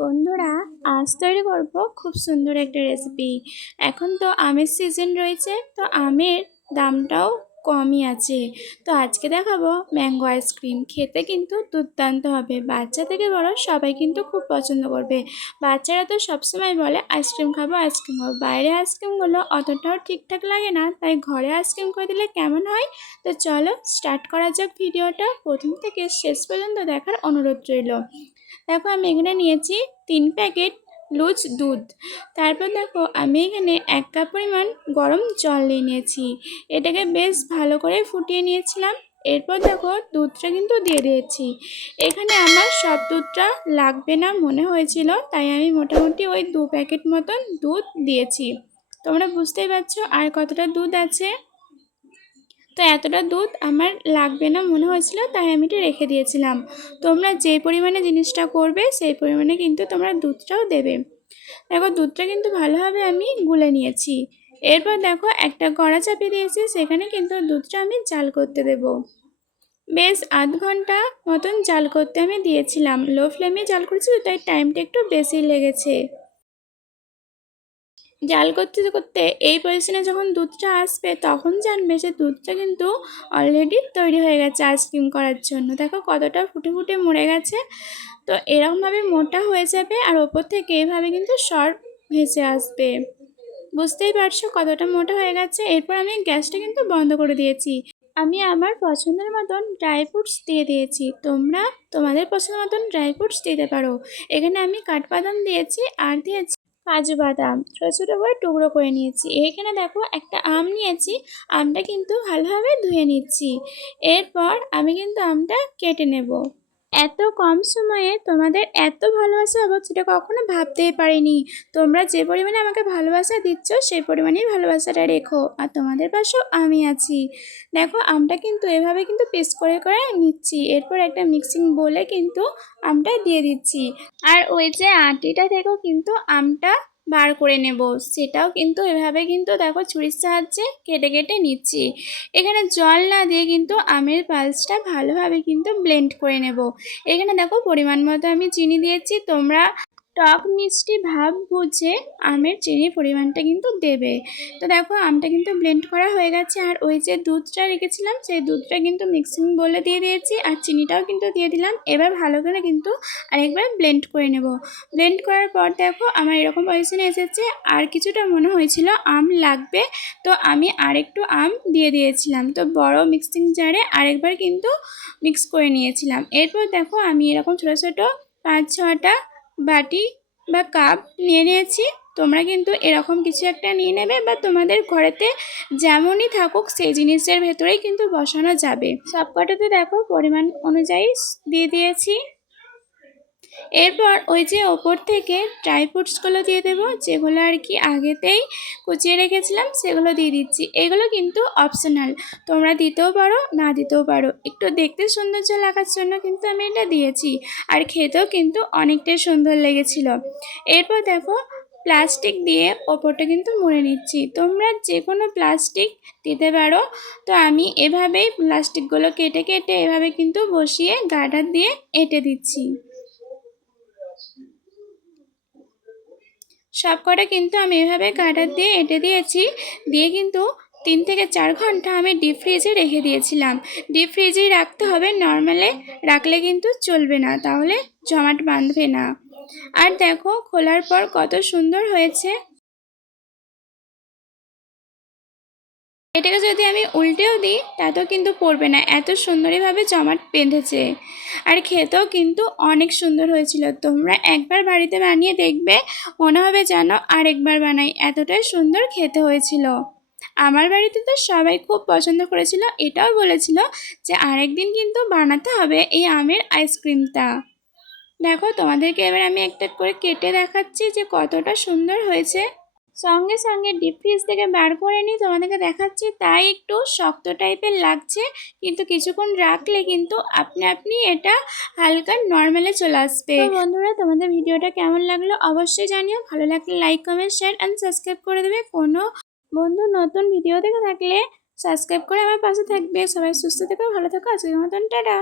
বন্ধুরা, আজ তৈরি করব খুব সুন্দর একটা রেসিপি এখন তো আমের সিজন রয়েছে, তো আমের দামটাও কমই আছে। তো আজকে দেখাবো ম্যাঙ্গো আইসক্রিম খেতে কিন্তু দুর্দান্ত হবে। বাচ্চা থেকে বড় সবাই কিন্তু খুব পছন্দ করবে। বাচ্চারা তো সবসময় বলে আইসক্রিম খাব আইসক্রিম খাব। বাইরে আইসক্রিমগুলো অতটাও ঠিকঠাক লাগে না, তাই ঘরে আইসক্রিম করে দিলে কেমন হয়? তো চলো স্টার্ট করা যাক ভিডিওটা প্রথম থেকে শেষ পর্যন্ত দেখার অনুরোধ রইল। দেখো আমি এখানে নিয়েছি তিন প্যাকেট লুজ দুধ। তারপর দেখো আমি এখানে এক কাপ পরিমাণ গরম জল নিয়ে নিয়েছি। এটাকে বেশ ভালো করে ফুটিয়ে নিয়েছিলাম। এরপর দেখো দুধটা কিন্তু দিয়ে দিয়েছি। এখানে আমার সব দুধটা লাগবে না মনে হয়েছিল, তাই আমি মোটামুটি ওই দু প্যাকেট মতন দুধ দিয়েছি। তোমরা বুঝতেই পারছ আর কতটা দুধ আছে? তো এতটা দুধ আমার লাগবে না, মনে হয়েছিল, তাই আমি এটা রেখে দিয়েছিলাম। তোমরা যে পরিমাণে জিনিসটা করবে, সেই পরিমাণে কিন্তু তোমরা দুধটাও দেবে। দেখো, দুধটা কিন্তু ভালোভাবে আমি গুলে নিয়েছি। এরপর দেখো, একটা গড়া চাপিয়ে দিয়েছি, সেখানে কিন্তু দুধটা আমি জাল করতে দেব। বেশ আধ ঘণ্টা মতন জাল করতে আমি দিয়েছিলাম। লো ফ্লেমে জাল করেছি তাই টাইমটা একটু বেশি লেগেছে। জাল করতে করতে এই পজিশনে যখন দুধটা আসবে, তখন জানবে যে দুধটা কিন্তু অলরেডি তৈরি হয়ে গেছে আইসক্রিম করার জন্য। দেখো কতটা ফুটে ফুটে মরে গেছে। তো এরকমভাবে মোটা হয়ে যাবে আর ওপর থেকে এভাবে কিন্তু সর ভেসে আসবে। বুঝতেই পারছ কতটা মোটা হয়ে গেছে? এরপর আমি গ্যাসটা কিন্তু বন্ধ করে দিয়েছি। আমি আমার পছন্দের মতন ড্রাই ফ্রুটস দিয়ে দিয়েছি। তোমরা তোমাদের পছন্দের মতন ড্রাই ফ্রুটস দিতে পারো। এখানে আমি কাঠবাদাম দিয়েছি আর দিয়েছি কাজু বাদাম, ছোটো ছোটো করে টুকরো করে নিয়েছি। এখানে দেখো একটা আম নিয়েছি, আমটা কিন্তু ভালোভাবে ধুয়ে নিচ্ছি। এরপর আমি কিন্তু আমটা কেটে নেব। এত কম সময়ে তোমাদের এত ভালোবাসা হবে সেটা কখনো ভাবতেই পারিনি। তোমরা যে পরিমাণে আমাকে ভালোবাসা দিচ্ছ সেই পরিমাণেই ভালোবাসাটা রেখো। আর তোমাদের পাশেও আমি আছি। দেখো, আমটা কিন্তু এভাবে কিন্তু পিস করে করে নিচ্ছি। এরপর একটা মিক্সিং বলে কিন্তু আমটা দিয়ে দিচ্ছি। আর ওই যে আটিটা থেকেও কিন্তু আমটা বার করে নেব। সেটাও কিন্তু এভাবে কিন্তু দেখো ছুরির সাহায্যে কেটে কেটে নিচ্ছি। এখানে জল না দিয়ে কিন্তু আমের পালসটা ভালোভাবে কিন্তু ব্লেন্ড করে নেব। এখানে দেখো পরিমাণ মতো আমি চিনি দিয়েছি। তোমরা টক মিষ্টি ভাব বুঝে আমের চিনির পরিমাণটা কিন্তু দেবে। তো দেখো, আমটা কিন্তু ব্লেন্ড করা হয়ে গেছে। আর ওই যে দুধটা রেখেছিলাম, সেই দুধটা কিন্তু মিক্সিং বলে দিয়ে দিয়েছি। আর চিনিটাও কিন্তু দিয়ে দিলাম। এবার ভালো করে কিন্তু আরেকবার ব্লেন্ড করে নেব। ব্লেন্ড করার পর দেখো, আমার এরকম পজিশনে এসেছে। আর কিছুটা মনে হয়েছিল আম লাগবে। তো আমি আরেকটু আম দিয়ে দিয়েছিলাম। তো বড় মিক্সিং জারে আরেকবার কিন্তু মিক্স করে নিয়েছিলাম। এরপর দেখো, আমি এরকম ছোটো ছোটো পাঁচ ছটা বাটি বা কাপ নিয়ে নিয়েছি। তোমরা কিন্তু এরকম কিছু একটা নিয়ে নেবে বা তোমাদের ঘরেতে যেমনই থাকুক সেই জিনিসের ভেতরেই কিন্তু বসানো যাবে। সব কটাতে দেখো পরিমাণ অনুযায়ী দিয়ে দিয়েছি। এরপর ওই যে ওপর থেকে ড্রাই ফ্রুটসগুলো দিয়ে দেবো, যেগুলো আর কি আগেতেই কুচিয়ে রেখেছিলাম, সেগুলো দিয়ে দিচ্ছি। এগুলো কিন্তু অপশনাল তোমরা দিতেও পারো, না দিতেও পারো। একটু দেখতে সৌন্দর্য লাগার জন্য কিন্তু আমি এটা দিয়েছি, আর খেতেও কিন্তু অনেকটাই সুন্দর লেগেছিল। এরপর দেখো, প্লাস্টিক দিয়ে ওপরটা কিন্তু মুড়ে নিচ্ছি। তোমরা যে কোনো প্লাস্টিক দিতে পারো। তো আমি এভাবেই প্লাস্টিকগুলো কেটে কেটে এভাবে কিন্তু বসিয়ে গার্ডার দিয়ে এঁটে দিচ্ছি। সব কটা কিন্তু আমি এভাবে কাটার দিয়ে এঁটে দিয়েছি। দিয়ে কিন্তু তিন থেকে চার ঘণ্টা আমি ডিপ ফ্রিজে রেখে দিয়েছিলাম। ডিপ ফ্রিজেই রাখতে হবে নর্মালে রাখলে কিন্তু চলবে না, তাহলে জমাট বাঁধবে না। আর দেখো, খোলার পর কত সুন্দর হয়েছে। এটাকে যদি আমি উল্টেও দিই, তাতেও কিন্তু পড়বে না। এত সুন্দরভাবে জমাট বেঁধেছে। আর খেতেও কিন্তু অনেক সুন্দর হয়েছিল। তোমরা একবার বাড়িতে বানিয়ে দেখবে, মনে হবে যেন আরেকবার বানাই। এতটাই সুন্দর খেতে হয়েছিল। আমার বাড়িতে তো সবাই খুব পছন্দ করেছিল। এটাও বলেছিল যে আরেকদিন কিন্তু বানাতে হবে এই আমের আইসক্রিমটা। দেখো, তোমাদেরকে এবার আমি একটা করে কেটে দেখাচ্ছি যে কতটা সুন্দর হয়েছে। সঙ্গে সঙ্গে ডিপ ফ্রিজ থেকে বার করে নিই, তোমাদেরকে দেখাচ্ছি, তাই একটু শক্ত টাইপের লাগছে, কিন্তু কিছুক্ষণ রাখলে কিন্তু আপনি আপনি এটা হালকা নর্মালে চলে আসবে। বন্ধুরা, তোমাদের ভিডিওটা কেমন লাগল অবশ্যই জানিও, ভালো লাগলে like comment share and subscribe করে দেবে। কোনো বন্ধু নতুন ভিডিও দেখে থাকলে সাবস্ক্রাইব করে আমার পাশে থাকবে। সবাই সুস্থ থেকো, ভালো থাকো, আজকের মতন, টাটা।